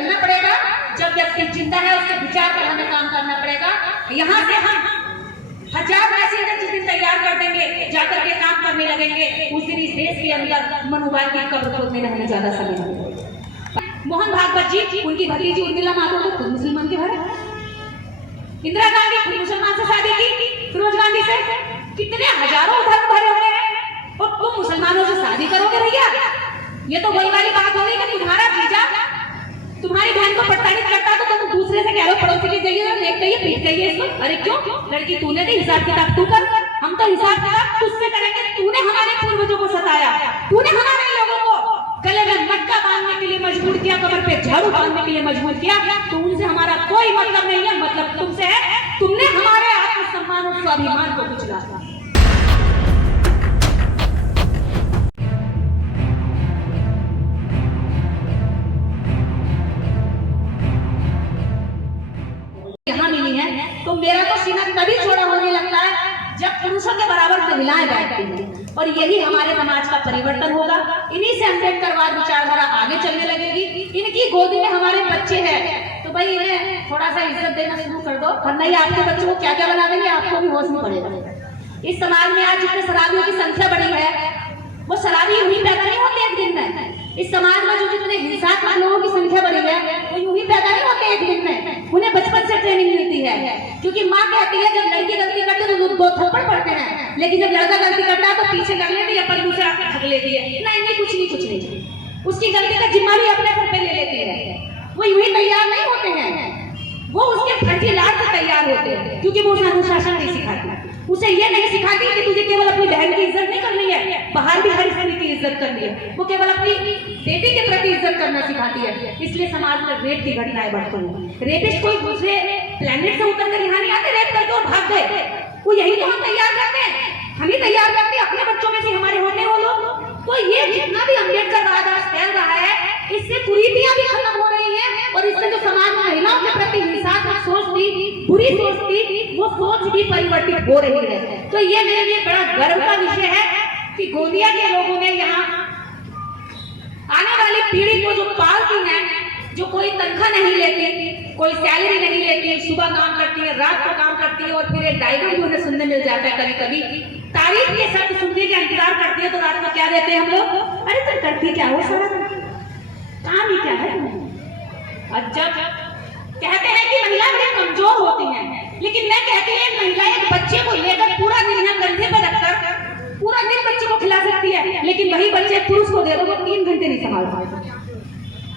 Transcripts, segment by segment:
बदलना पड़ेगा। जब व्यक्ति जिंदा है उसके विचार पर हमें काम करना पड़ेगा। यहाँ से हम 1000 मैसेज जिस दिन तैयार कर देंगे, जाकर के काम करने लगेंगे, उस दिन इस देश के अंदर मनुवाद की कब्र खोदने में हमें ज्यादा समय लगेगा। मोहन भागवत जी, उनकी भतीजी उर्मिला मातों को खुद मुसलमान के घर, इंदिरा गांधी खुद मुसलमान से शादी की, फिरोज गांधी से, कितने हजारों धर्म भरे हुए हैं और तुम मुसलमानों से शादी करोगे भैया? ये तो वही वाली बात हो गई कि तुम्हारा जीजा तुम्हारी बहन को प्रताड़ित करता तो तुम दूसरे से कह लो पड़ोसी के जाइए देख गई पीट गई इसको। अरे क्यों? लड़की तूने दी, हिसाब किताब तू कर, हम तो हिसाब किताब तुझसे करेंगे। तूने हमारे पूर्वजों को सताया, तूने हमारे लोगों को गले में मटका बांधने के लिए मजबूर किया, कमर पे झाड़ू बांधने के लिए मजबूर किया, तो उनसे हमारा कोई मतलब नहीं है। मतलब तुमसे है, तुमने हमारे आत्मसम्मान और स्वाभिमान को कुचला। यहाँ मिली है तो मेरा तो सीना तभी छोड़ा होने लगता है जब पुरुषों के बराबर महिलाएं बैठती हैं, और यही हमारे समाज का परिवर्तन होगा। इन्हीं से अम्बेडकरवाद विचारधारा आगे चलने लगेगी। इनकी गोदी में हमारे बच्चे हैं तो भाई इन्हें थोड़ा सा इज्जत देना शुरू कर दो, वरना ये आपके बच्चों को क्या क्या बना देंगे आपको भी होश में पड़ेगा। इस समाज में आज जितने शराबियों की संख्या बढ़ी है, वो शराबी यूं ही पैदा नहीं होते एक दिन में। इस समाज में जो जितने हिंसात्मक लोगों की संख्या बढ़ी है, वो यूं ही पैदा नहीं होते एक दिन में। उन्हें बचपन से ट्रेनिंग मिलती है, क्योंकि माँ कहती है जब लड़की गलती करती है तो 2 थप्पड़ पड़ते हैं, लेकिन जब लड़का गलती करता है तो पीछे कर लेती है, पर दूसरा ढक लेती है, नहीं कुछ नहीं। उसकी गलती का जिम्मा भी अपने सर पे ले लेती है। वो यूं ही तैयार नहीं होते हैं, वो उसके फर्जी लाड से तैयार होते हैं, क्योंकि वो उसे अनुशासन नहीं सिखाती। उसे ये नहीं सिखाती कि तुझे केवल अपनी बहन की इज्जत नहीं करनी है, बाहर भी हर स्त्री की इज्जत करनी है। वो केवल अपनी बेटी के प्रति इज्जत करना सिखाती है। इसलिए समाज में रेप की घटनाएं बढ़ती हैं। रेपिस्ट कोई दूसरे प्लेनेट से उतर कर यहाँ नहीं आते रेप करके और भाग गए, वो यही तो हम तैयार करते हैं, हम ही तैयार करते हैं, अपने बच्चों में से हमारे होते हैं वो लोग। तो ये जितना भी अम्बेडकरवाद आज फैल रहा है, इससे कुरीतियां भी खत्म हो रही हैं, और इससे जो समाज में महिलाओं के प्रति हिंसात्मक सोच थी, बुरी सोच थी, वो सोच भी परिवर्तित हो रही है। तो ये मेरे लिए बड़ा गर्व का विषय है कि गोंदिया के लोगों ने यहाँ आने वाली पीढ़ी को जो पालती है, जो कोई तनख्वाह नहीं लेती, कोई सैलरी नहीं लेती, सुबह काम करती है, रात को काम करती है, और फिर एक डायलॉग भी उन्हें सुनने मिल जाता है कभी कभी, तारीफ के शब्द सुनने का इंतजार करती है, तो रात में क्या देते हैं हम लोग? अरे तुम करती क्या हो, सारा काम ही क्या है तुम्हें? और जब कहते हैं कि महिला बड़ी कमजोर होती हैं, लेकिन मैं कहती हूँ महिला एक बच्चे को लेकर पूरा दिन यहाँ कंधे पर रखकर पूरा दिन बच्चे को खिला सकती है, लेकिन वही बच्चे पुरुष को दे दो वो 3 घंटे नहीं संभाल पाते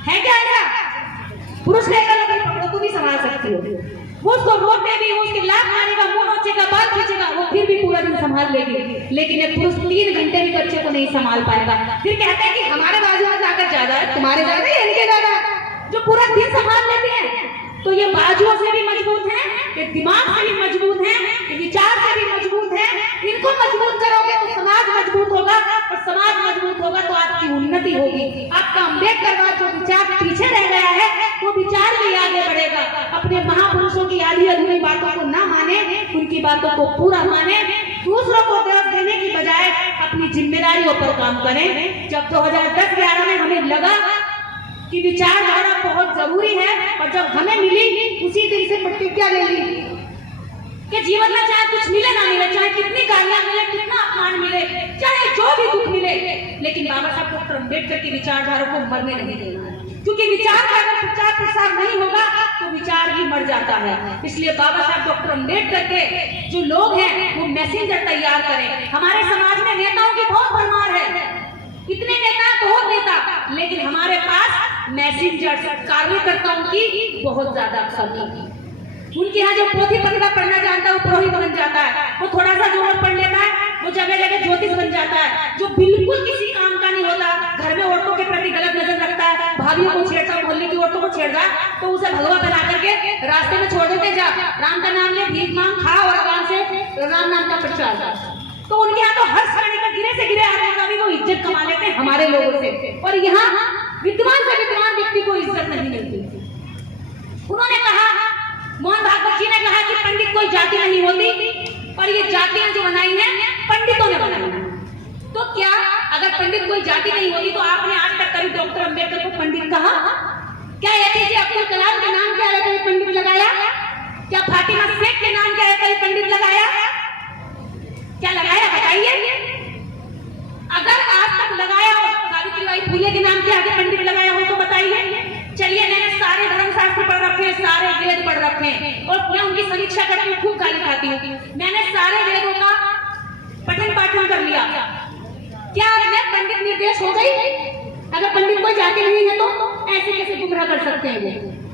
है। क्या है? पुरुष लेकर अगर पकड़ो तो भी संभाल सकती हो, वो उसको रोकने भी, उसके लात मारेगा, मुंह नोचेगा, बाल खींचेगा, वो फिर भी पूरा दिन संभाल लेगी। लेकिन एक पुरुष 3 घंटे भी बच्चे को नहीं संभाल पाएगा। फिर कहते हैं कि हमारे बाजू में ताकत ज्यादा है, तुम्हारे ज्यादा है, इनके ज्यादा है, जो पूरा दिन संभाल लेते हैं। तो ये बाजुओं से भी मजबूत है, ये दिमाग से भी मजबूत है, ये विचार से भी मजबूत है। इनको मजबूत करोगे तो समाज मजबूत होगा, और समाज मजबूत होगा तो आपकी उन्नति होगी। आपका अम्बेडकरवाद जो विचार पीछे रह गया है, वो विचार भी आगे बढ़ेगा। अपने महापुरुषों की आधी अधूरी बातों को ना माने, उनकी बातों को पूरा माने, दूसरों को दर्द देने की बजाय अपनी जिम्मेदारियों पर काम करें। जब 2010-11 में हमें लगा कि विचारधारा बहुत जरूरी है, और जब हमें मिली उसी दिन से प्रतिज्ञा ले ली कि जीवन में चाहे कुछ मिले ना मिले, चाहे कितनी गालियां मिले, कितना अपमान मिले, चाहे जो भी दुख मिले, लेकिन बाबा साहब डॉक्टर अम्बेडकर की विचारधारा को मरने नहीं देना है। क्योंकि विचार का अगर प्रचार प्रसार नहीं होगा तो विचार भी मर जाता है। इसलिए बाबा साहब डॉक्टर अम्बेडकर के जो लोग हैं वो मैसेंजर तैयार करें। हमारे समाज में नेताओं की बहुत भरमार है, इतने नेता, बहुत नेता, लेकिन हमारे पास मैसेंजर कार्यकर्ताओं की बहुत ज्यादा कमी है। उनके यहाँ जो पोथी पत्रिका पढ़ना जानता है वो पुरोहित बन जाता है, वो थोड़ा सा जोर पढ़ लेता है, वो जगह जगह ज्योतिष बन जाता है, जो बिल्कुल किसी काम का नहीं होता, घर में औरतों के प्रति गलत नजर रखता है, भाभीओं को छेड़ता, मोहल्ले की औरतों को छेड़ता, तो उसे भगवा बना करके रास्ते में छोड़ देते, जा राम का नाम ले, भीख मांग, खा और आराम से राम नाम का प्रचार। तो उनके यहाँ तो हर श्रेणी का गिरे से गिरे आदमी का भी वो इज्जत कमा लेते हैं हमारे लोगों से, और यहाँ विद्वान से विद्वान व्यक्ति को इज्जत नहीं मिलती। उन्होंने कहा, मोहन भागवत जी ने कहा कि पंडित कोई जाति नहीं होती, और ये जातियां जो बनाई हैं पंडितों ने बनाई हैं। तो क्या अगर पंडित कोई जाति नहीं होती तो आपने आज तक कभी डॉक्टर अम्बेडकर को पंडित कहा? क्या एपीजे पंडित लगाया? क्या फातिमा शेख के नाम के आगे कहीं पंडित लगाया? क्या लगाया बताइए? अगर आज तक लगाया हो, सावित्रीबाई फुले के नाम के आगे पंडित लगाया हो तो बताइए। चलिए, मैंने सारे धर्मशास्त्र पढ़ रखे हैं, सारे वेद पढ़ रखे हैं और मैं उनकी समीक्षा करती हूँ, खूब गाली खाती हूँ। मैंने सारे वेदों का पठन पाठन कर लिया। क्या मैं पंडित निर्देश हो गई? अगर पंडित कोई जाति नहीं है तो ऐसे कैसे गुमराह कर सकते हैं? वो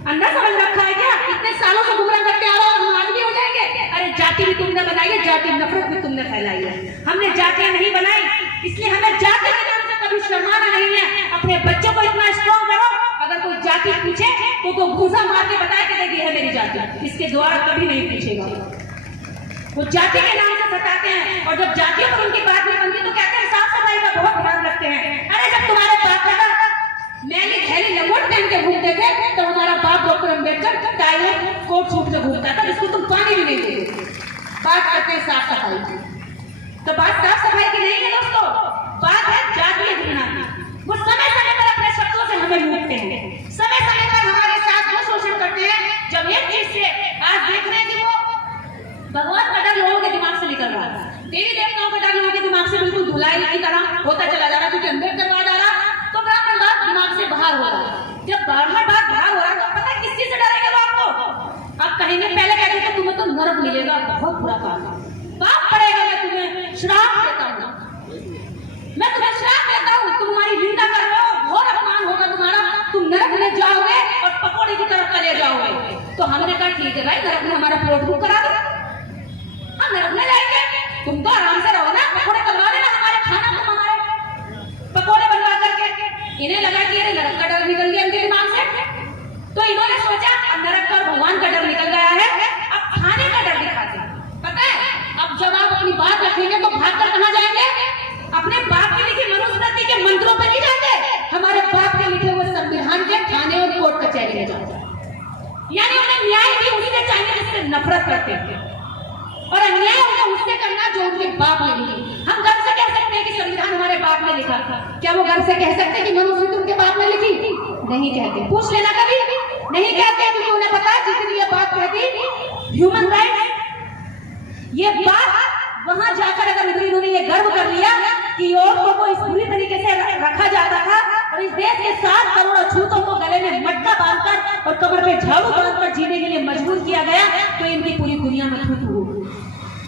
अंधा समझ रखा है क्या? इतने सालों से गुमराह करते आ रहे हो, हम आदमी हो जाएंगे? अरे जाति भी तुमने बनाई है, जाति नफरत भी तुमने फैलाई है। हमने जातियां नहीं बनाई, इसलिए हमें जाति के नाम से कभी शर्माना नहीं है। अपने बच्चों को इतना स्ट्रॉन्ग करो, अगर कोई जाति पूछे तो घूसा मार के बता के देगी है मेरी जाति, इसके द्वारा कभी नहीं पूछेगा। वो जाति के नाम से सताते हैं और जब जातियों पर उनकी बात नहीं बनती तो कहते हैं साफ सफाई का बहुत ध्यान रखते हैं। अरे जब तुम्हारे बाप दादा मैली थैली लंगोट पहन के घूमते थे तो हमारा बाप doctor Ambedkar tie coat suit से घूमता था, जिसको तुम पानी भी नहीं देते। बात करते हैं साफ सफाई की, तो बात साफ सफाई की नहीं है दोस्तों, बात है जातीय घृणा की। वो समय समय पर अपने शब्दों से हमें लूटते हैं, समय समय पर हमारे साथ वो शोषण करते हैं। जब एक चीज से आज देख रहे हैं कि वो भगवान का डर लोगों के दिमाग से निकल रहा है, देवी देवताओं का डर लोगों के दिमाग से बिल्कुल धुलाई की तरह होता चला जा रहा है, क्योंकि अम्बेडकरवाद आ रहा तो ब्राह्मणवाद दिमाग से बाहर हो रहा है। जब ब्राह्मणवाद बाहर हो रहा है तो पता है किस चीज से डरेंगे वो आपको? आप कहेंगे पहले कहते थे तुम्हें तो नरक मिलेगा, बहुत बुरा काम, पाप पड़ेगा, मैं तुम्हें श्राप देता हूँ, मैं तुम्हें श्राप देता हूँ, तुम्हारी निंदा कर रहे हो, घोर अपमान होगा तुम्हारा, तुम नरक में जाओगे और पकौड़े की तरफ चले जाओगे। तो हमने कहा ठीक है भाई, नरक में हमारा प्लॉट बुक करा दो, हम नरक में जाएंगे, तुम तो आराम से रहो ना, पकौड़े बनवा देना, हमारे खाना तुम हमारे पकौड़े बनवा करके। इन्हें लगा कि अरे नरक का डर निकल गया इनके दिमाग से, तो इन्होंने सोचा अब नरक का भगवान का डर निकल गया है, अब खाने का डर दिखाते हैं। पता है अब जब आप अपनी बात रखेंगे तो भागकर कहाँ जाएंगे? अपने बाप के लिखे मनुस्मृति के मंत्रों पर नहीं जाते, हमारे बाप के लिखे हुए संविधान के थाने और कोर्ट कचहरी में जाते हैं। यानी उन्हें न्याय भी उनसे चाहिए जिससे नफरत करते हैं, और अन्याय उन्हें उससे करना जो उनके बाप ने लिखी। हम गर्व से कह सकते हैं कि संविधान हमारे बाप ने लिखा था, क्या वो गर्व से कह सकते हैं कि मनुस्मृति उनके बाप ने लिखी? नहीं कहते, पूछ लेना कभी, नहीं कहते, क्योंकि उन्हें पता है जितनी ये बात कहती ह्यूमन राइट्स, ये बात वहां जाकर अगर इन्होंने ये गर्व कर लिया कि औरतों को इस पूरी तरीके से रखा जाता था और इस देश के 7 करोड़ अछूतों को गले में मटका बांधकर और कमर पे झाड़ू बांधकर जीने के लिए मजबूर किया गया, तो इनकी पूरी दुनिया में थूथू हो।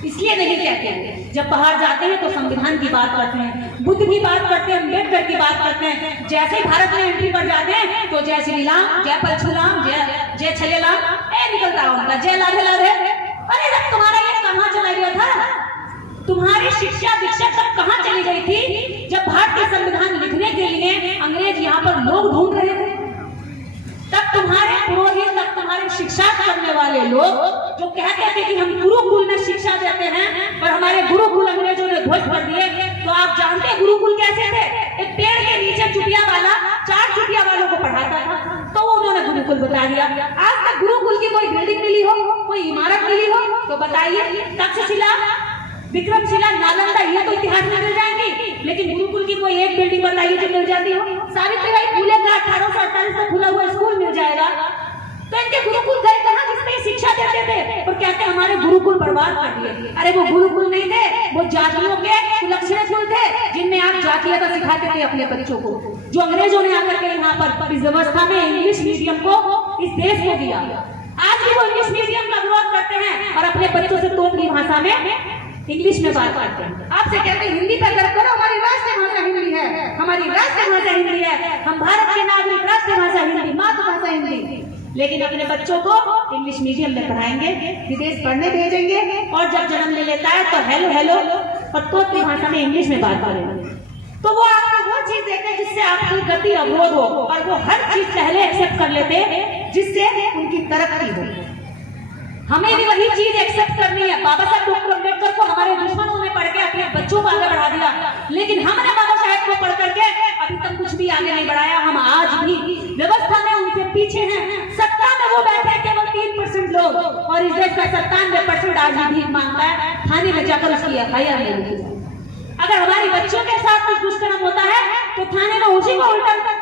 इसलिए नहीं कहते हैं, जब बाहर जाते हैं तो संविधान की बात करते हैं, बुद्ध की बात करते हैं, अम्बेडकर की बात करते हैं। जैसे ही भारत में एंट्री पर जाते हैं तो जय श्री राम, जय परशुराम, जय छलेराम निकलता है उनका, जय लाधे लाधे। अरे जब तुम्हारा ये कहाँ चला गया था? तुम्हारी शिक्षा दीक्षा सब कहाँ चली गई थी जब भारतीय संविधान लिखने के लिए अंग्रेज यहाँ पर लोग ढूंढ रहे थे? तब तुम्हारे पुरोहित, तब तुम्हारे शिक्षा करने वाले लोग जो कहते थे कि हम गुरुकुल में शिक्षा देते हैं और हमारे गुरुकुल अंग्रेजों ने ध्वस्त कर दिए, तो आप जानते हैं गुरुकुल कैसे थे? एक पेड़ के नीचे चुटिया वाला 4 चुटिया वालों को पढ़ाता था, तो वो उन्होंने गुरुकुल बता दिया। आज तक गुरुकुल की कोई बिल्डिंग मिली हो, कोई इमारत मिली हो तो बताइए? तक्षशिला, विक्रमशिला, नालंदा, ये तो इतिहास में मिल जाएंगी, लेकिन गुरुकुल की कोई एक बिल्डिंग बताइए जो मिल जाती हो? सावित्रीबाई फुले का 1848 में खुला हुआ स्कूल मिल जाएगा, तो इनके गुरुकुल गए कहाँ जिसमें शिक्षा देते थे? और कहते हमारे गुरुकुल बर्बाद कर दिए। अरे वो गुरुकुल नहीं थे, वो जातियों के कुलक्षणी कुल थे, जिनमें आप जातीयता सिखाते थे अपने बच्चों को, जो अंग्रेजों ने आकर के यहाँ पर इस व्यवस्था में इंग्लिश मीडियम को इस देश को दिया। आज भी वो इंग्लिश मीडियम का विरोध करते हैं और अपने बच्चों से तोतली भाषा में इंग्लिश में बात करते हैं। आपसे कहते हैं हिंदी पर गर्व करो, हमारी राष्ट्रीय भाषा हिंदी है, हमारी राष्ट्रीय भाषा हिंदी है, हम भारत के नागरिक, राष्ट्रीय भाषा हिंदी, मातृभाषा हिंदी। लेकिन अपने बच्चों को इंग्लिश मीडियम में पढ़ाएंगे, विदेश पढ़ने भेजेंगे, और जब जन्म ले लेता है तो हेलो हेलो और तोतली भाषा में इंग्लिश में बात करेंगे। तो वो आपको वो चीज देते हैं जिससे आपकी गति अवरोध हो, और वो हर चीज पहले एक्सेप्ट कर लेते हैं जिससे उनकी तरक्की हो। हमें भी वही चीज एक्सेप्ट करनी है। बाबा साहब डॉक्टर अम्बेडकर को हमारे दुश्मनों ने पढ़ के अपने बच्चों को आगे बढ़ा दिया, लेकिन हमने बाबा साहब को पढ़ करके अभी तक कुछ भी आगे नहीं बढ़ाया। हम आज भी व्यवस्था में उनसे पीछे हैं। सत्ता में वो बैठे केवल 3% लोग, और इस देश का 97% आज भी भीख मांगता है, थाने में जाकर उसकी FIR नहीं लिखी जाती। अगर हमारी बच्चों के साथ कुछ दुष्कर्म होता है तो थाने में उसी को उल्टा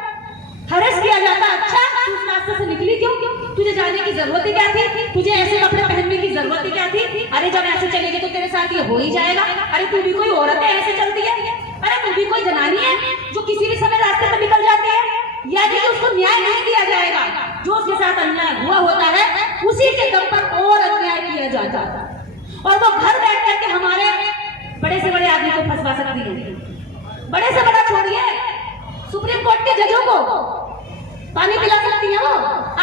हरेस किया जाता है। अच्छा तू इस रास्ते से निकली क्यों? तुझे तुझे जाने की जरूरत ही क्या थी? तुझे ऐसे कपड़े पहनने की जरूरत ही क्या थी? अरे जब ऐसे चलेगी तो तेरे साथ ये हो ही जाएगा। अरे तू भी कोई औरत है, ऐसे चलती है? अरे तू भी कोई जनानी है जो किसी भी समय रास्ते पर निकल जाती है? यानी कि उसको न्याय नहीं दिया जाएगा। जो उसके साथ अन्याय हुआ होता है उसी के दम पर और अन्याय किया जाता है, और वो घर बैठ करके हमारे बड़े से बड़े आदमी को फंसवा सकती है। बड़े से बड़ा छोड़िए, सुप्रीम कोर्ट के जजों को पानी पिला सकती है वो,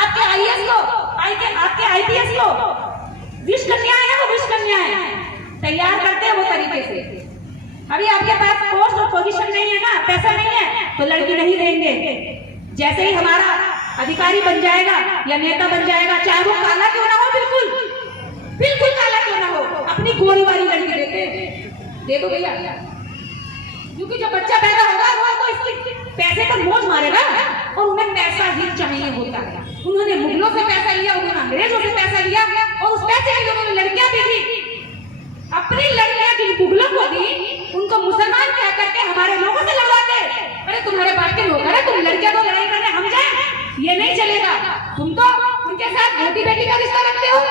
आपके आईएएस को, आपके आईपीएस को। विष कन्याएं हैं वो, विष कन्याएं तैयार करते हैं वो तरीके से। अभी आपके पास पोस्ट और पोजीशन नहीं है ना, पैसा नहीं है, तो लड़की नहीं देंगे। जैसे ही हमारा अधिकारी बन जाएगा या नेता बन जाएगा, चाहे वो काला क्यों ना हो, बिल्कुल काला क्यों ना हो, अपनी गोरी वाली लड़की दे दो भैया। क्योंकि जो बच्चा पैदा होगा वो तो इसकी पैसे पर मौज मारेगा, और उन्हें पैसा ही चाहिए होता है। उन्होंने मुगलों से पैसा लिया, उन्होंने अंग्रेजों से पैसा लिया, और उस पैसे के लिए उन्होंने लड़कियां भी दी। अपनी लड़कियां जिन मुगलों को दी, उनको मुसलमान कह करके हमारे लोगों से लड़वाते। अरे तुम्हारे बाप के नौकर है, तुम लड़कियां को लड़ाई करने हम जाए? ये नहीं चलेगा। तुम तो उनके साथ बेटी बेटी का रिश्ता रखते हो,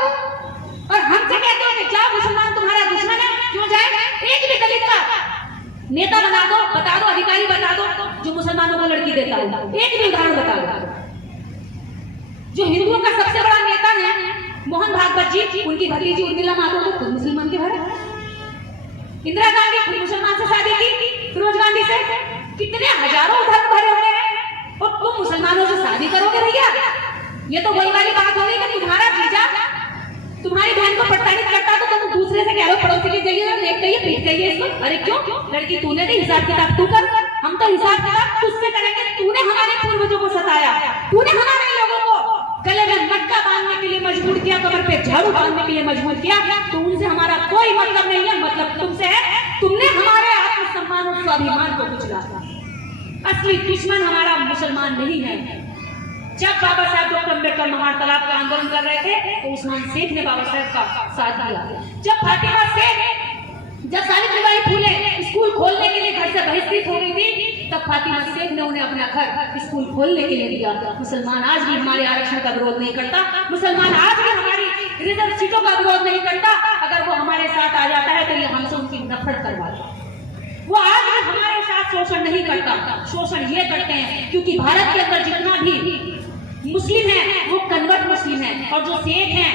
और हमसे कहते हो कि क्या मुसलमान तुम्हारा दुश्मन है, क्यों जाए? एक भी दलित का नेता बना दो, बता दो, अधिकारी बता दो जो मुसलमानों को लड़की देता हो, एक भी उदाहरण बता दो। जो हिंदुओं का सबसे बड़ा नेता है मोहन भागवत जी, उनकी भतीजी उर्मिला मातों को मुसलमान के घर है। इंदिरा गांधी खुद मुसलमान से शादी की, फिरोज गांधी से। कितने हजारों धर्म भरे हुए हैं, और तुम मुसलमानों से शादी करोगे भैया? ये तो वही वाली बात हो गई कि तुम्हारा जीजा तुम्हारी बहन को प्रताड़ित करता तो तुम दूसरे से कह लो, पड़ोसी के जाइए, लेट जाइए, पीट जाइए इसको। अरे क्यों? लड़की तूने दी, हिसाब किताब तू कर, हम तो हिसाब किताब तुझसे करेंगे। तूने हमारे पूर्वजों को सताया, तूने हमारे लोगों को गले में मटका बांधने के लिए मजबूर किया, कमर पे झाड़ू बांधने के लिए मजबूर किया। तो उनसे हमारा कोई मतलब नहीं है, मतलब तुमसे है। तुमने हमारे आत्मसम्मान और स्वाभिमान को कुचला। असली दुश्मन हमारा मुसलमान नहीं है। जब बाबा साहब डॉक्टर अम्बेडकर महान तालाब का आंदोलन कर रहे थे तो उस्मान शेख ने बाबा साहब का साथ दिया। जब सावित्रीबाई फुले स्कूल खोलने के लिए घर से बहिष्कृत हो गई थी, तब फातिमा शेख ने उन्हें अपना घर स्कूल खोलने के लिए दिया। मुसलमान आज भी हमारे आरक्षण का विरोध नहीं करता, मुसलमान आज भी हमारी रिजर्व सीटों का विरोध नहीं करता। अगर वो हमारे साथ आ जाता है तो ये हमसे उनकी नफरत करवाता। वो आज भी हमारे साथ शोषण नहीं करता। शोषण ये करते हैं क्योंकि भारत के अंदर जितना भी मुस्लिम है वो कन्वर्ट मुस्लिम है, और जो शेख हैं,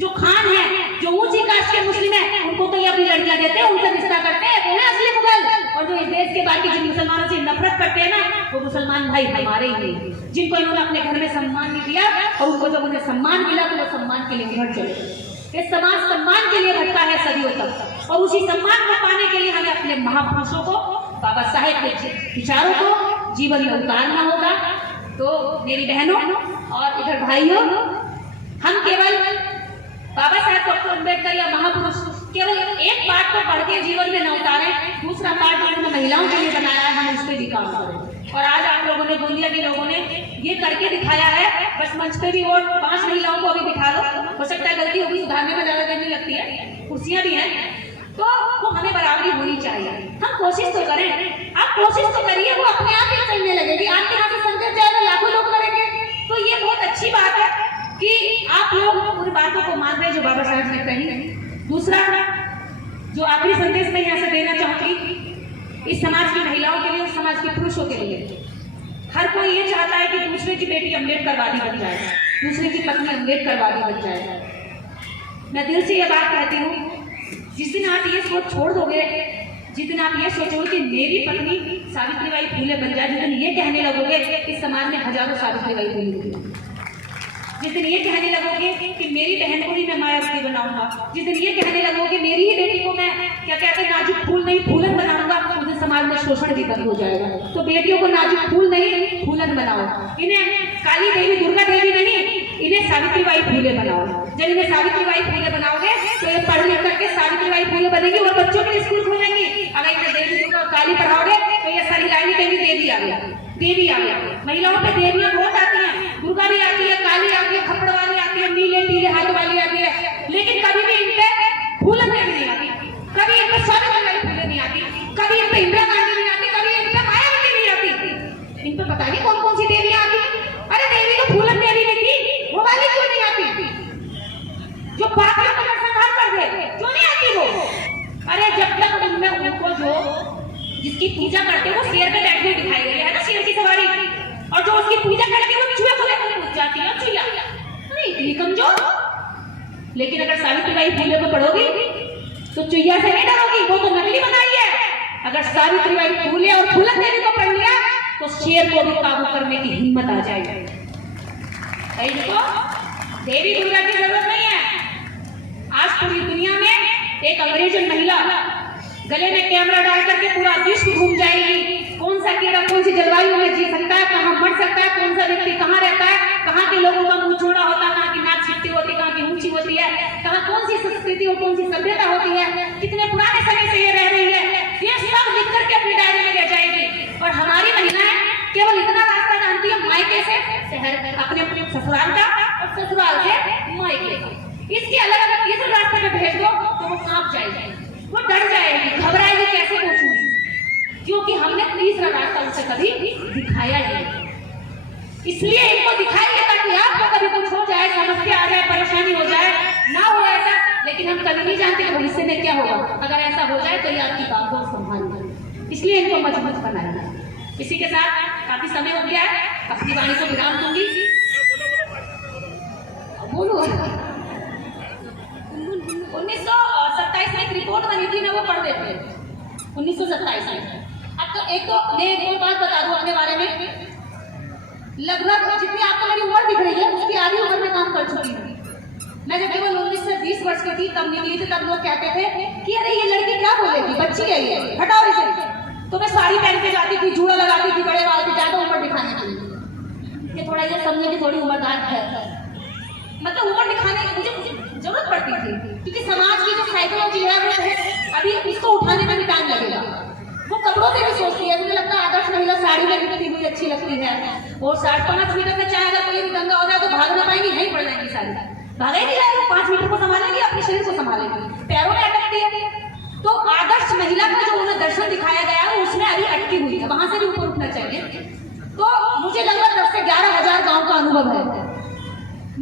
जो खान है, जो ऊंची कास्ट के मुस्लिम है, उनको तो ये अपनी लड़कियां देते हैं, उनसे रिश्ता करते हैं, वो है असली मुगल। और जो इस देश के बाकी जिन मुसलमानों से नफरत करते हैं ना, वो मुसलमान भाई हमारे ही नहीं, जिनको इन्होंने अपने घर में सम्मान नहीं दिया, और उनको जब उन्हें सम्मान मिला तो वो सम्मान के लिए उधर चले। ये समाज सम्मान के लिए भटका है सदियों तक, और उसी सम्मान को पाने के लिए हमें अपने महापुरुषों को, बाबा साहेब के विचारों को जीवन में उतारना होगा। तो मेरी बहनों और इधर भाइयों, हम केवल बाबा साहेब डॉक्टर अम्बेडकर या महापुरुष केवल एक बात को पढ़ के जीवन में न उतारें, दूसरा पार्ट जो उन्होंने महिलाओं के लिए बनाया है हम उस पर भी काम करें। और आज आप लोगों ने, गोंदिया के लोगों ने ये करके दिखाया है। बस मंच पे भी और 5 महिलाओं को अभी दिखा लो, हो सकता है गलती होगी, सुधारने में ज्यादा देर नहीं लगती है, कुर्सियां भी हैं, तो वो हमें बराबरी होनी चाहिए। हम कोशिश तो करें, आप कोशिश तो करिए, वो अपने आप ही चलने लगेगी। आपके यहाँ से संदेश जाएगा, लाखों लोग करेंगे, तो ये बहुत अच्छी बात है कि आप लोग उन बातों को मान रहे जो बाबा साहब ने कही। दूसरा जो आखिरी संदेश मैं यहाँ से देना चाहूंगी इस समाज की महिलाओं के लिए, उस समाज के पुरुषों के लिए, हर कोई ये चाहता है कि दूसरे की बेटी अम्बेडकरवादी बन जाए, दूसरे की पत्नी अम्बेडकरवादी बन जाए। मैं दिल से ये बात कहती हूँ, जिस दिन आप ये सोच छोड़ दोगे, जिस दिन आप ये सोचोगे कि मेरी पत्नी सावित्रीबाई फुले बन जाए, जिस दिन ये कहने लगोगे, इस समाज में हजारों सावित्रीबाई फुले होंगी। जिस दिन ये कहने लगोगे कि मेरी बहन को ही मैं मायावती बनाऊंगा, जिस दिन ये कहने लगोगे मेरी ही बेटी को मैं क्या कहते हैं नाजुक फूल नहीं फूलन बनाऊंगा, उस दिन समाज में शोषण भी बंद हो जाएगा। तो बेटियों को नाजुक फूल नहीं फूलन बनाओ, इन्हें काली देवी दुर्गा देवी नहीं, इन्हें सावित्रीबाई फुले बनाओ। जब इन्हें सावित्रीबाई फुले बनाओगे तो ये पढ़ लिख करके सावित्रीबाई फुले बनेगी और बच्चों के स्कूल खोलेंगी। अगर इन्हें देवी दुर्गा काली पढ़ाओगे तो ये सारी लाइनें कहेंगी देवी आ गया, देवी आ गया। महिलाओं पे देवियां बहुत आती हैं, दुर्गा भी आती है, काली आती है, खपड़ वाली आती है, नीले पीले हाथ वाली आती है, लेकिन कभी भी इन पे फूलन देवी नहीं आती, कभी इन पे सावित्रीबाई फुले नहीं आती, कभी इन पे इंदिरा गांधी नहीं आती, कभी इन पे मायावती नहीं आती। इन पे पता नहीं कौन कौन सी देवियां आती है। अरे देवी तो फूलन देवी नहीं थी, वो वाली क्यों नहीं जिसकी पूजा करते वो शेर पे बैठे हुए दिखाई गई है ना, शेर की सवारी, और जो उसकी पूजा करके वो चूहे खुले पूछ जाती है चुया। अरे इतनी कमजोर। लेकिन अगर सावित्रीबाई फूले को पढ़ोगी तो चुईया से नहीं डरोगी, वो तो नकली बनाई है। अगर सावित्रीबाई फूले और फूलन देवी को पढ़ लिया तो शेर को भी काबू करने की हिम्मत आ जाएगी। देखो देवी दुर्गा की जरूरत नहीं है। आज पूरी दुनिया में एक अंग्रेजन महिला गले में कैमरा डाल करके पूरा विश्व घूम जाएगी। कौन सा कीड़ा कौन सी जलवायु में जी सकता है, कहाँ मर सकता है, कौन सा व्यक्ति कहाँ रहता है, कहाँ के लोगों का मुंह चौड़ा होता है, कहाँ की नाक छिपटी होती है, कहाँ की ऊंची होती है, कहाँ कौन सी संस्कृति और कौन सी सभ्यता होती है, कितने पुराने समय से ये रह रही है, ये सब लिख करके अपनी डायरी में रह जाएगी। और हमारी महिलाएं केवल इतना रास्ता जानती है मायके से शहर, अपने अपने ससुराल का और ससुराल से मायके का। इसके अलग अलग तीसरे रास्ते में भेज दो तो वो कांप जाएगी, वो डर जाएगी, घबराएगी, कैसे पहुंचूंगी, क्योंकि हमने तीसरा रास्ता उसे कभी दिखाया नहीं। इसलिए इनको दिखाएंगे ताकि आपको कभी कुछ हो जाए, समस्या आ जाए, परेशानी हो जाए, ना हो ऐसा। लेकिन हम कभी नहीं जानते कि भविष्य में क्या होगा। अगर ऐसा हो जाए तो ये आपकी बात को संभालना, इसलिए इनको मजबूत बनाना। इसी के साथ काफी समय हो गया है, अपनी वाणी को विराम दूंगी। बोलो 1927 में एक रिपोर्ट बनी थी, मैं वो पढ़ देती हूँ। 1927 में अब तो एक और बात बता दूं अपने बारे में। लगभग जितनी आपको मेरी उम्र दिख रही है उसकी आधी उम्र में काम कर चुकी हूँ। मैं जब केवल 19 से 20 वर्ष की थी तब निकली थी, तब लोग कहते थे कि अरे ये लड़की क्या बोलेगी, बच्ची है ये, हटाओ इसे। तो मैं साड़ी पहन के जाती थी, जूड़ा लगाती थी, बड़े बाल की, ज्यादा उम्र दिखाने के लिए, कि थोड़ा ये समझे कि थोड़ी उम्रदार है, मतलब उम्र दिखाने की मुझे जरूरत पड़ती थी, क्योंकि समाज की जो साइकोलॉजी है वो अभी इसको उठाने में भी टाइम लगेगा। वो कपड़ों से भी सोचती है, मुझे लगता है आदर्श महिला साड़ी में दिखती हुई अच्छी लगती है, और 5.5 मीटर में चाहे अगर कोई भी दंगा हो जाए तो भाग ना पाएंगी, यहीं पड़ जाएंगी साड़ी, भागा ही नहीं जाएगी, 5 मीटर को संभालेंगी, अपने शरीर को संभालेंगी, पैरों में अटकती है। तो आदर्श महिला का जो उन्हें दर्शन दिखाया गया है उसमें अभी अटकी हुई है, वहां से भी ऊपर उठना चाहिए। तो मुझे लगभग 10 से 11,000 गाँव का अनुभव है।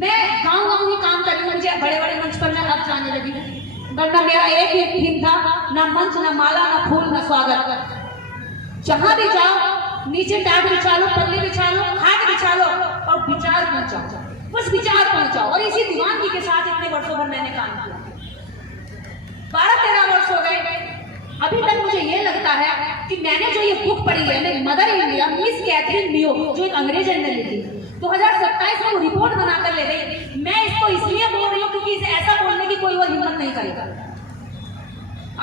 मैं गाँव ही काम कर रही हूँ, मुझे बड़े बड़े मंच पर मैं अब जाने लगी हूँ, वरना मेरा एक ही थीम था, ना मंच, ना माला, ना फूल, ना स्वागत। जहां भी जाओ नीचे टाट बिछा लो, पल्ली बिछा लो, खाट बिछा लो और विचार पहुंचाओ, बस विचार पहुंचाओ। और इसी दीवानगी के साथ इतने वर्षों भर मैंने काम किया, 12-13 वर्ष हो गए। अभी तक मुझे ये लगता है कि मैंने जो ये बुक पढ़ी है, मैं मदर इंडिया मिस कैथरीन मियो, जो एक अंग्रेजन ने लिखी, 2027 में वो रिपोर्ट बनाकर ले गई। मैं इसको इसलिए बोल रही हूँ क्योंकि इसे ऐसा बोलने की कोई और हिम्मत नहीं करेगा।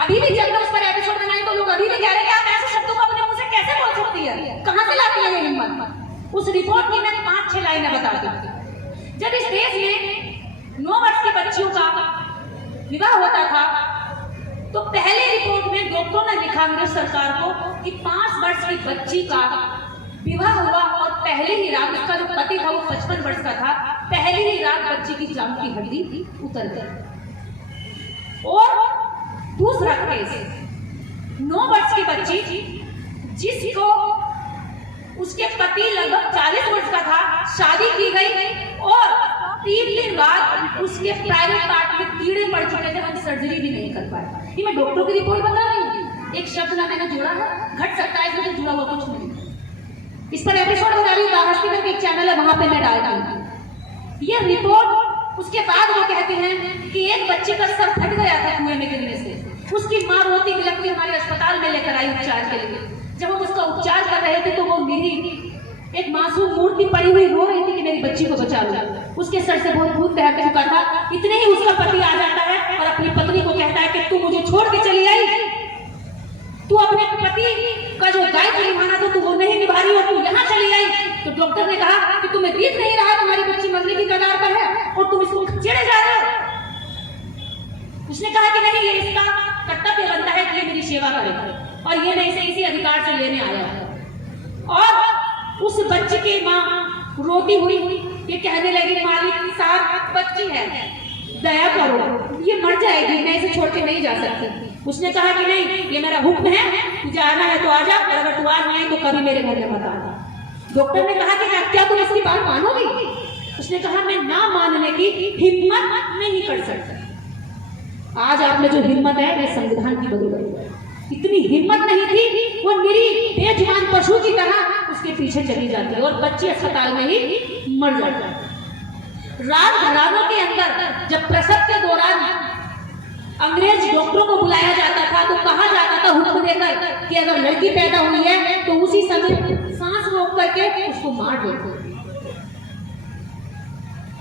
अभी भी जब मैं उस पर एपिसोड बनाई तो लोग अभी भी कह रहे हैं आप ऐसे शब्दों को अपने मुंह से कैसे बोल सकती है, कहां से लाती है ये हिम्मत। उस रिपोर्ट की मैं 5-6 लाइनें बताती हूँ। जब इस देश में 9 वर्ष की बच्चियों का विवाह होता था तो पहले रिपोर्ट में डॉक्टरों ने लिखा अंग्रेज सरकार को कि 5 वर्ष की बच्ची का विवाह हुआ और पहले ही रात, उसका जो पति था वो 55 वर्ष का था, पहले ही रात बच्ची की जान की हड्डी उतर गई। और दूसरा केस, 9 वर्ष की बच्ची जिसको उसके पति लगभग 40 वर्ष का था, शादी की गई और 3 दिन बाद उसके प्राइवेट पार्ट में कीड़े पड़ चुके थे, हम सर्जरी भी नहीं कर पाए। ये मैं डॉक्टर की रिपोर्ट बता रही हूँ, एक शब्द ना मैंने जोड़ा है, घट सकता है इसमें जुड़ा हुआ कुछ नहीं। इस पर एपिसोड बना रही हूँ, हस्ती करके एक चैनल है वहां पे मैं डालती हूँ ये रिपोर्ट। उसके बाद वो कहते हैं कि एक बच्चे का सर फट गया था कुएं में गिरने से, उसकी माँ रोती बिलखती हमारे अस्पताल में लेकर आई उपचार के लिए। जब हम उसका उपचार कर रहे थे तो वो मेरी एक मासूम मूर्ति पड़ी हुई रो रही थी कि मेरी बच्ची को बचा लो। उसके सर से बहुत भूत बह चुका था। इतने ही उसका पति आ जाता है और अपनी पत्नी को कहता है कि तू मुझे छोड़ के चली आई, तू अपने पति का जो दायित्व निभाना था तू वो नहीं निभा रही और तू यहाँ चली आई। तो डॉक्टर ने कहा कि तुम्हें दिख नहीं रहा तुम्हारी बच्ची मरने की कगार पर है और तुम इसको चिढ़े जा रहे हो। उसने कहा कि नहीं, ये इसका कर्तव्य बनता है कि ये मेरी सेवा करे और ये मैं इसे इसी अधिकार से लेने आया हूँ। और उस बच्चे की माँ रोती हुई ये कहने लगी, मालिक साहब बच्ची है, दया करो, ये मर जाएगी, मैं इसे छोड़ के नहीं जा सकती। उसने कहा कि नहीं, ये मेरा हुक्म है, तुझे आना है तो आ जा, और अगर तू आज नहीं तो कभी मेरे घर में मत आना। डॉक्टर ने कहा कि क्या तुम इसकी बात मानोगी? उसने कहा मैं ना मानने की हिम्मत नहीं कर सकता। आज आप में जो हिम्मत है वह संविधान की बदौलत है। इतनी हिम्मत नहीं थी, वो निरी बेजुबान पशु की तरह उसके पीछे चली जाती और बच्ची अस्पताल में ही मर जाती। राजघरानों के अंदर जब प्रसव के दौरान अंग्रेज डॉक्टरों को बुलाया जाता था तो कहा जाता था हुक्म देकर कि अगर लड़की पैदा हुई है तो उसी समय सांस रोक करके उसको मार देते।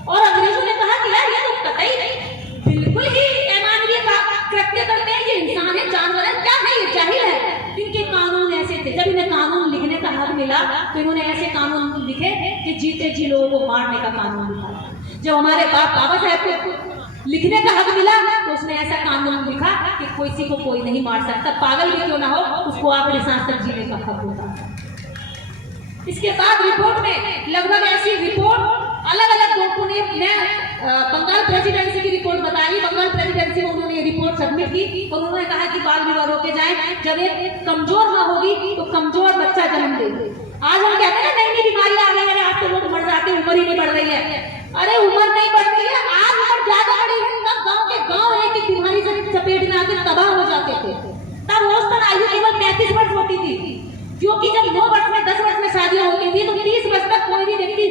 और अंग्रेजों ने कहा कि यार ये तो कतई बिल्कुल ही अमानवीय का कृत्य करते हैं, ये इंसान है, जानवर है, क्या है, ये जाहिल है। इनके कानून ऐसे थे। जब इन्हें कानून लिखने का हक मिला तो इन्होंने ऐसे कानून लिखे कि जीते जी लोगों को मारने का कानून लिखा। जब हमारे बाबा साहब को लिखने का हक मिला तो उसने ऐसा कानून लिखा कि किसी को कोई नहीं मार सकता, पागल भी क्यों ना हो, उसको आखिरी सांस तक जीने का हक होता। इसके बाद रिपोर्ट में लगभग ऐसी रिपोर्ट अलग अलग लोगों ने, बंगाल प्रेसिडेंसी की रिपोर्ट बताई। बंगाल प्रेसिडेंसी में उन्होंने रिपोर्ट सबमिट की और उन्होंने कहा कि बाल विवाह रोके जाए। जब एक कमजोर माँ होगी तो कमजोर बच्चा जन्म देगी। आज हम कहते हैं नई नई बीमारियां आ गई है, आज तो लोग मर जाते हैं, उम्र ही नहीं बढ़ रही है। अरे उम्र नहीं बढ़ रही है, आज उम्र ज्यादा बढ़ी है। तब गांव के गांव एक ही बीमारी से चपेट में आकर तबाह हो जाते थे। तब औसतन आयु केवल 35 वर्ष होती थी, क्योंकि जब 9 वर्ष में 10 वर्ष में शादियां होती थी तो 30 वर्ष तक कोई भी व्यक्ति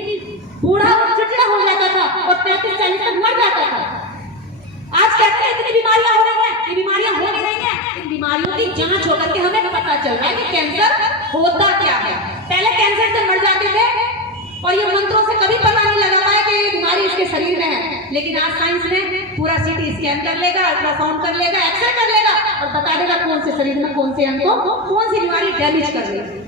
बूढ़ा और चिड़चिड़ा हो जाता था और 35-40 तक मर जाता था। आज कहते हैं इतनी बीमारियां हो रही हैं, ये बीमारियां हो नहीं रही हैं। इन बीमारियों की जांच होकर के हमें पता चल रहा है कि कैंसर होता क्या है। पहले कैंसर से मर जाते थे और ये मंत्रों से कभी पता नहीं लगा पाया कि ये बीमारी इसके शरीर में है। लेकिन आज साइंस ने पूरा सीटी स्कैन कर लेगा, अल्ट्रासाउंड कर लेगा, एक्सरे कर लेगा और बता देगा कौन से शरीर में कौन से अंग को कौन सी बीमारी डैमेज कर रही।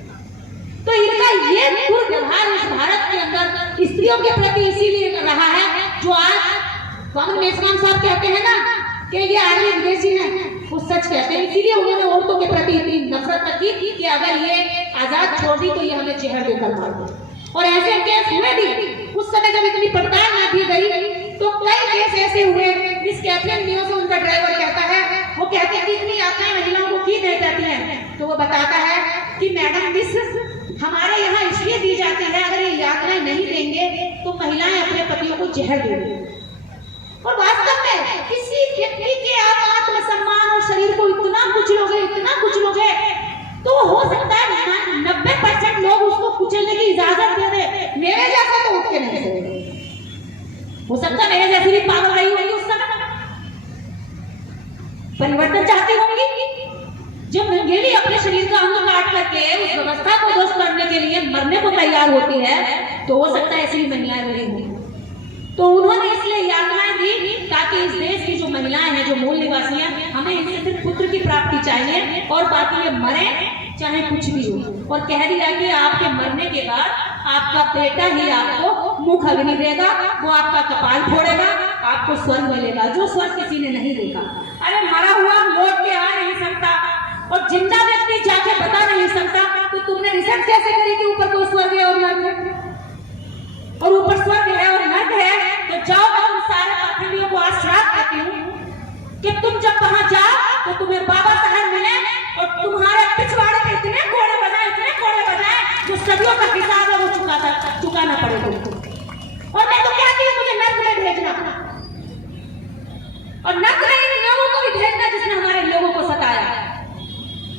तो इनका ये दुर्व्यवहार इस भारत के अंदर स्त्रियों के प्रति इसीलिए रहा है, जो आज स्वामी मेजबान साहब कहते हैं ना कि ये आदमी विदेशी है, वो सच कहते हैं। इसीलिए उन्होंने औरतों के प्रति इतनी नफरत रखी कि अगर ये आजाद छोड़ दी तो ये हमें जहर देकर मार दे। और ऐसे केस हुए भी। उस समय जब इतनी पड़ताल न की गई तो कई केस ऐसे हुए। मिस कैथरीन नियो से उनका ड्राइवर कहता है, वो कहते हैं कि इतनी यात्राएं महिलाओं को की दी जाती हैं, तो वो बताता है कि मैडम मिस हमारे यहाँ इसलिए दी जाती है, अगर ये यात्राएं नहीं देंगे तो महिलाएं अपने पतियों को जहर देंगी। और वास्तव में किसी व्यक्ति के आप आत्मसम्मान और शरीर को इतना कुचलोगे तो हो सकता है 90% लोग उसको कुचलने की इजाजत दे दे। मेरे जैसा तो उठ के नहीं सोएगा। हो सकता है मेरे जैसी भी पागल रही होगी उस समय, परिवर्तन चाहती होंगी। जब मंगेली अपने शरीर का अंग काट करके उस व्यवस्था को ध्वस्त करने के लिए मरने को तैयार होती है तो हो सकता है ऐसी महिलाएं बड़ी होंगी। तो उन्होंने इसलिए यात्राएं दी ताकि इस देश की जो महिलाएं हैं, जो मूल निवासी हैं, हमें इनसे सिर्फ पुत्र की प्राप्ति चाहिए और बाकी ये मरे चाहे कुछ भी हो। और कह दिया कि आपके मरने के बाद आपका बेटा ही आपको मुख अग्नि देगा, वो आपका कपाल फोड़ेगा, आपको स्वर्ग मिलेगा, जो स्वर्ग किसी ने नहीं देखा। अरे मरा हुआ लौट के आ नहीं सकता और जिंदा व्यक्ति जाके बता नहीं सकता, तो तुमने रिसर्च कैसे करी कि ऊपर कोई स्वर्ग है और नर्क है? और ऊपर स्वर्ग है और नर्क है तो जाओ, मैं तुम सारे पाखंडियों को आज श्राप देती हूँ कि तुम जब वहां जाओ तो तुम्हें बाबा साहब मिले और तुम्हारे पिछवाड़े पे इतने कोड़े बजाए जो सदियों का हिसाब है वो चुकाना पड़ेगा तुमको। और मैं तो कहती हूँ मुझे नर्क में भेजना, और नर्क में इन लोगों को भी भेजना जिसने हमारे लोगों को सताया,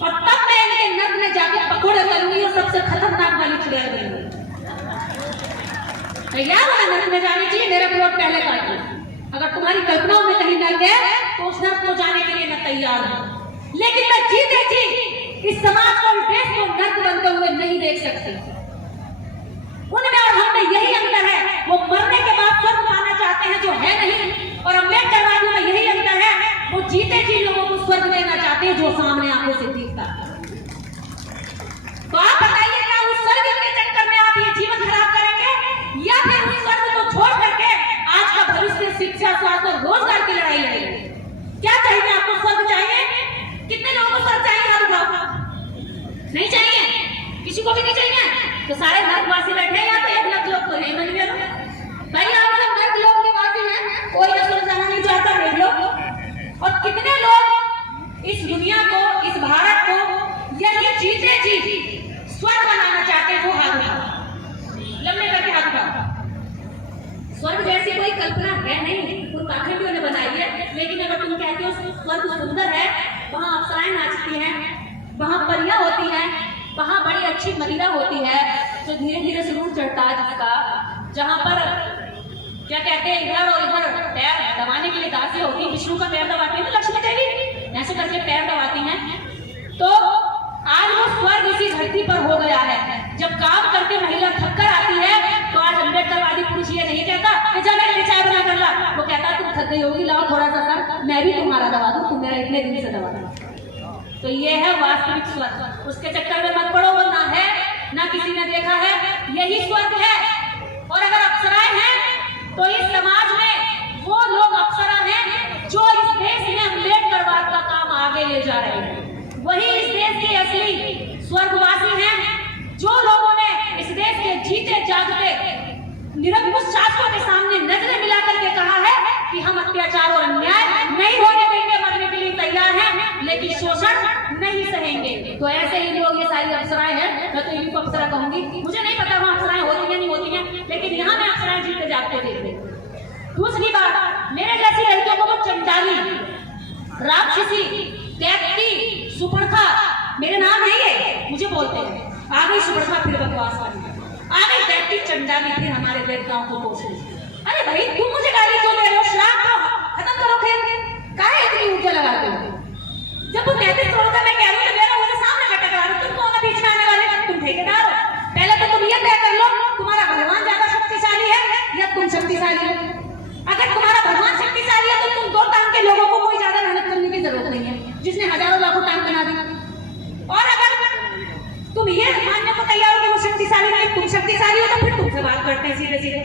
और तब मैं इनके नर्क में जाके पकौड़े करूंगी और सबसे खतरनाक वाली चुड़ैल करूंगी। तैयार होना नर्क में जाने के लिए? मेरा प्लॉट पहले काट दो। अगर तुम्हारी कल्पनाओं में कहीं नर्क है तो उस नर्क को जाने के लिए मैं तैयार हूं, लेकिन मैं जीते जी इस समाज को, इस देश को नर्क बनते हुए नहीं देख सकती। उनमें और हमें यही अंतर है, वो मरने के बाद स्वर्ग पाना चाहते हैं जो है नहीं, और अम्बेडकरवादियों में यही अंतर है, वो जीते जी लोगों को स्वर्ग देना चाहते हैं जो सामने आंखों से दिखता है। तो आप बताइए, क्या उस स्वर्ग के चक्कर में आप ये जीवन खराब करेंगे या फिर उस स्वर्ग को छोड़ करके आज का भविष्य, शिक्षा, स्वास्थ्य और रोजगार की लड़ाई लड़ेंगे? क्या चाहिए आपको? स्वर्ग चाहिए? कितने लोगों को स्वर्ग चाहिए? हाथ उठाओ। नहीं चाहिए? किसी को भी नहीं चाहिए? तो सारे नर्कवासी बैठे हैं यहाँ, तो 1 लाख लोग तो नहीं बन गए भाई। आप सब नर्क लोग निवासी हैं, कोई स्वर्ग जाना नहीं चाहता देख लो। और कितने लोग इस दुनिया को, इस भारत को यही जीते जी स्वर्ग बनाना चाहते हैं, वो हाथ उठाओ, लंबे करके हाथ उठाओ। स्वर्ग जैसी कोई कल्पना है नहीं, वो पाखंडियों ने बनाई है। लेकिन अगर तुम कहते हो स्वर्ग सुंदर है, वहां अप्सराएं नाचती हैं, वहाँ परियां होती हैं, वहाँ बड़ी अच्छी मदिरा होती है जो धीरे धीरे सुरूर चढ़ता है जिसका, जहाँ पर क्या कहते हैं इधर और इधर पैर दबाने के लिए दासी होती है, विष्णु का पैर दबाती है ना लक्ष्मी देवी, ऐसे करके पैर दबाती हैं। तो आज वो स्वर्ग इसी धरती पर हो गया है। जब काम करके महिला थक कर आती है तो आज अम्बेडकरवादी पुरुष ये नहीं कहता कि जा मेरे लिए चाय बना कर ला, वो कहता तुम थक गई होगी, लाओ थोड़ा सा सर मैं भी तुम्हारा दबा दूं, तुम मेरा इतने दिन से दबा दो। तो ये है वास्तविक स्वर्ग, उसके चक्कर में मत पड़ो, वो ना है ना किसी ने देखा है, यही स्वर्ग है। और अगर अप्सराएं हैं तो इस समाज में वो लोग अप्सरा हैं जो इस देश में अम्बेडकरवाद का काम आगे ले जा रहे हैं, वही इस देश के असली स्वर्गवासी हैं, जो लोगों ने इस देश के जीते जागते निरंकुश शासकों के सामने नजरें मिलाकर के कहा है कि हम अत्याचार और अन्याय नहीं होने देंगे, मरने के लिए तैयार हैं, लेकिन शोषण नहीं सहेंगे। तो ऐसे ही लोग ये सारी अप्सराएं हैं, मैं तो इनको अप्सरा कहूंगी, मुझे नहीं पता वहाँ अप्सराएं होती है नहीं होती हैं, लेकिन यहाँ मैं अप्सराएं जीते जागते देख रही हूँ। दूसरी बात, मेरे जैसी लड़कियों को वो चंडाली, राक्षसी, दैत्य, सुपर्णखा, मेरे नाम नहीं है, मुझे बोलते हैं आ गई सुपर्णखा, फिर बकवास वाली आ गई दैत्य चंडाली, फिर हमारे देवताओं को कोसने। अरे भाई तुम मुझे गाली क्यों दे रहे हो? श्राप दो, खत्म करो खेल, काहे इतनी ऊर्जा लगाते हो? जब वो 33 करोड़ का मैं कह रही हूँ मेरा मुझे सामने खड़ा करा रहे हो, तुम कौन बीच में आने वाले? तुम ठेकेदार हो। पहले तो तुम ये तय कर लो तुम्हारा भगवान ज्यादा शक्तिशाली है या तुम शक्तिशाली हो। अगर तुम्हारा भगवान शक्तिशाली है तो तुम दो टांग के लोगों को कोई ज्यादा मेहनत करने की जरूरत नहीं है, जिसने हजारों लाखों टांग बना दी। और अगर तुम ये मानने को तैयार हो कि वो शक्तिशाली नहीं, तुम शक्तिशाली हो, तो फिर तुमसे बात करते हैं सीधे सीधे,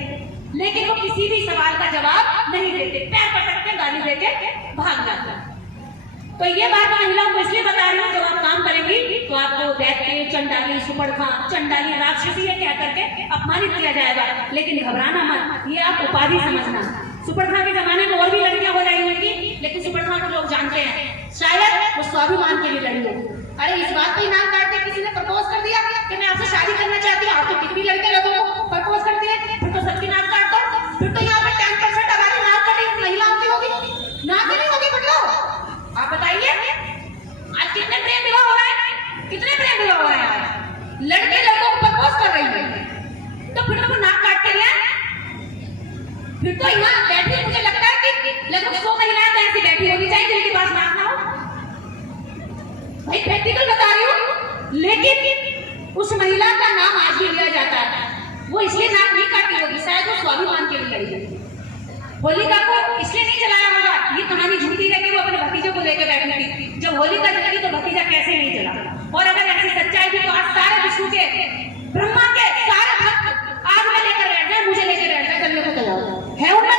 लेकिन वो किसी भी सवाल का जवाब नहीं देते, पैर पटकते गाली देके भाग जाते हैं। तो ये बात महिलाओं को इसलिए बता रही हूँ, जब आप काम करेंगी तो आपको दैत्य, चंडाली, सुपर्णखा, चंडाली, राक्षसी ये कह करके अपमानित किया जाएगा, लेकिन घबराना मत, ये आप उपाधि समझना। सुपर्णखा के जमाने में और भी लड़कियां हो रही होंगी, लेकिन सुपर्णखा को लोग जानते हैं, शायद वो स्वाभिमान के लिए लड़ी हो। अरे इस बात पे नाम काट के किसी ने प्रपोज कर दिया कि मैं आपसे शादी करना चाहती हूँ, आप तो कितनी लड़के लोगों को प्रपोज करती है, फिर तो सबकी नाक काट दो, फिर तो यहाँ पे 10% आबादी नाक कटी महिलाओं की होगी, नाक नहीं होगी मतलब। आप बताइए आज कितने प्रेम विवाह हो रहे हैं, कितने प्रेम विवाह हो रहे हैं आज, लड़के लड़कों को प्रपोज कर रही है, तो फिर तो वो नाक काट के लिया, फिर तो यहाँ बैठी, मुझे लगता है कि लगभग 100 महिलाएं तो ऐसी बैठी होगी चाहिए जिनके पास नाक ना हो। भाई प्रैक्टिकल बता रही हूँ, लेकिन उस महिला का नाम आज भी लिया जाता है, वो इसलिए नाक नहीं काटी होगी, शायद वो स्वाभिमान के लिए लड़ी होगी। होलिका को इसलिए नहीं जलाया होगा, ये कहानी झूठी है कि वो अपने भतीजे को लेकर बैठी थी, जब होलिका जली तो भतीजा कैसे नहीं जला। और अगर ऐसी सच्चाई थी तो आज सारे विष्णु के, ब्रह्मा के सारे भक्त आग में लेकर बैठ जाए, मुझे लेकर बैठ जाए, चलने को तैयार है उनका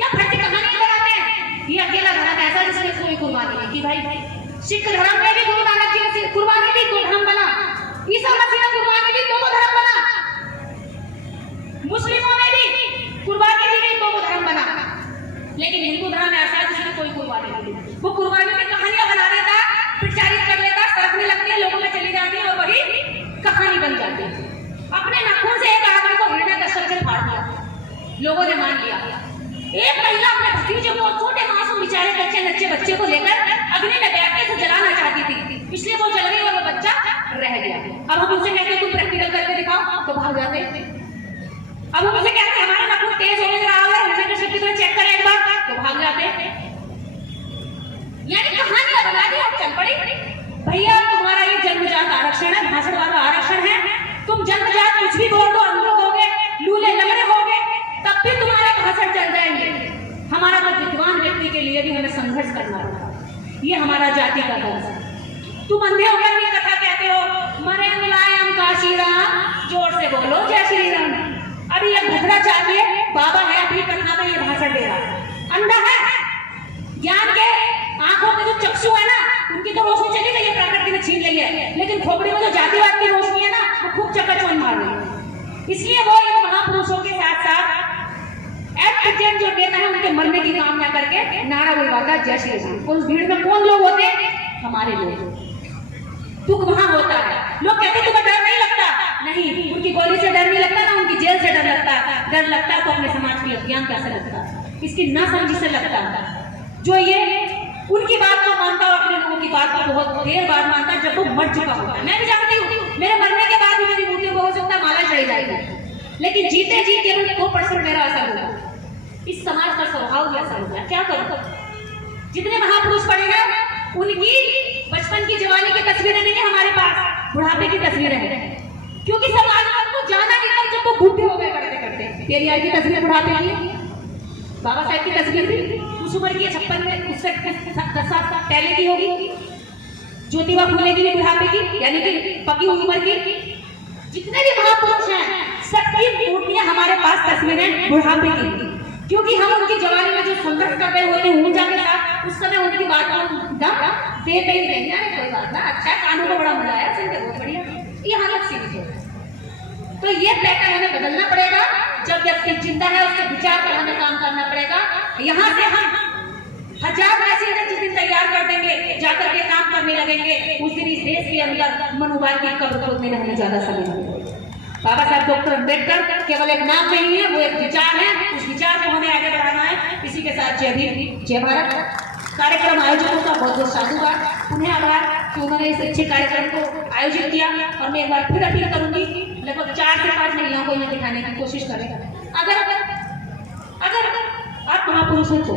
या फर्जी कहानी लगाते हैं। ये अकेला धर्म ऐसा जिसने कोई कुर्बानी नहीं की। भाई सिख धर्म में भी गुरु नानक जी ने कुर्बानी दी तो धर्म बना, ईसा मसीह ने कुर्बानी दी तो वो धर्म बना, मुस्लिमों ने भी कुर्बानी दी गई तो वो धर्म बना, लेकिन हिंदू धर्म ऐसा है जिसने कोई कुर्बानी नहीं दी। वो कुर्बानी की कहानियां बना देता, प्रचारित कर लेता, सरकने लगती है, लोगों में चली जाती है और वही कहानी बन जाती है। अपने नाखून से एक आदमी को हिरण्यकश्यप से फाड़ दिया, लोगों ने मान लिया। एक महिला अपने भतीजे को, छोटे मासूम बेचारे बच्चे नच्चे बच्चे को लेकर अग्नि में बैठ के जलाना चाहती थी, इसलिए वो जल गई और वो बच्चा रह गया। अब हम उनसे कहते हैं तुम प्रैक्टिकल करके दिखाओ, तो भाग जाते हैं। अब हम उनसे कहते हैं हमारा नाखून तेज होने लगा है, हिरण्यकश्यप की तरह चेक करें एक बार, तो भाग जाते हैं। यानी कहानियां बना दी और चल पड़ी। भैया तुम्हारा ये जन्मजात आरक्षण है, भाषण वाला आरक्षण है, तुम जन्मजात कुछ भी बोल दो, अंधे होगे, लूले लंगड़े होगे, तब भी तुम्हारे भाषण चल जाएंगे। हमारा तो विद्वान व्यक्ति के लिए भी हमें संघर्ष करना पड़ता, ये हमारा जाति का दर्द है। तुम अंधे होकर भी कथा कहते हो, मरे मुलायम काशी राम, जोर से बोलो जय श्री राम। अभी ये भद्राचार्य बाबा है, अपनी कथा में ये भाषण दे रहा है, अंधा है, ज्ञान के आंखों में जो चक्षु है ना, उनकी तो रोशनी चली गई है, प्रकृति ने छीन ली है, लेकिन खोपड़ी में जो जातिवाद की रोशनी है ना, वो खूब चकाचौंध मार रही है। इसलिए वो इन महापुरुषों के साथ साथ एट जो नेता है उनके मरने की कामना करके नारा बुलवाता जय श्री राम। उस भीड़ में कौन लोग होते हैं? हमारे लोग। दुख वहां होता है, लोग कहते हैं तुम्हें डर नहीं लगता, नहीं, उनकी गोली से डर नहीं लगता ना, उनकी जेल से डर लगता। डर लगता तो अपने समाज की अज्ञानता से लगता, इसकी नासमझी से लगता, जो ये उनकी बात को मानता हूँ, अपने लोगों की बात को बहुत देर बाद मानता है जब वो मर चुका होता है। मैं भी जानती हूँ मेरे मरने के बाद भी मेरी मूर्तियों को हो सकता है माला चढ़ी जाएगी, लेकिन जीते जी केवल 2% मेरा असर होगा। इस समाज का स्वभाव भी असर होगा। क्या करूँ? जितने महापुरुष पड़े हैं उनकी बचपन की जवानी की तस्वीरें नहीं है हमारे पास, बुढ़ापे की तस्वीरें हैं, क्योंकि समाज में उनको जाना नहीं तब जब वो बूढ़े हो गए करते करते। पेरियार की तस्वीर बुढ़ापे की, बाबा साहब की तस्वीर भी उस उम्र की 56 में, उससे 10 साल पहले की होगी। ज्योतिबा फूले की भी बुढ़ापे की, यानी कि पकी हुई उम्र की। जितने भी महापुरुष हैं सबकी मूर्तियां हमारे पास तस्वीरें बुढ़ापे की, क्योंकि हम उनकी जवानी में जो संघर्ष कर रहे होते हैं ऊर्जा के साथ, उस समय उनकी बात को देते ही नहीं। यानी कोई बात ना, अच्छा कानों को बड़ा मजा आया, सुनते बहुत बढ़िया, ये हालत सीमित है। तो ये पैटर्न हमें बदलना पड़ेगा। जब व्यक्ति जिंदा है उसके विचार पर हमें काम करना पड़ेगा। यहाँ से हम 1000 ऐसे जिस तैयार कर देंगे, जाकर के काम करने लगेंगे, उस दिन इस देश के अंदर मनुवाद की कब्र खोदने में हमें ज्यादा समय लगेगा। बाबा साहब डॉक्टर अम्बेडकर केवल एक नाम नहीं है, वो एक विचार है। उस विचार को हमें आगे बढ़ाना है। इसी के साथ जय भीम जय भारत। कार्यक्रम आयोजकों का बहुत बहुत साधुवाद, उन्हें आभार कि उन्होंने इस अच्छे कार्यक्रम को आयोजित किया। और मैं एक बार फिर अपील करूंगी, लगभग 4 से 5 महिलाओं को यहाँ दिखाने की कोशिश करें। अगर आप महापुरुष हैं तो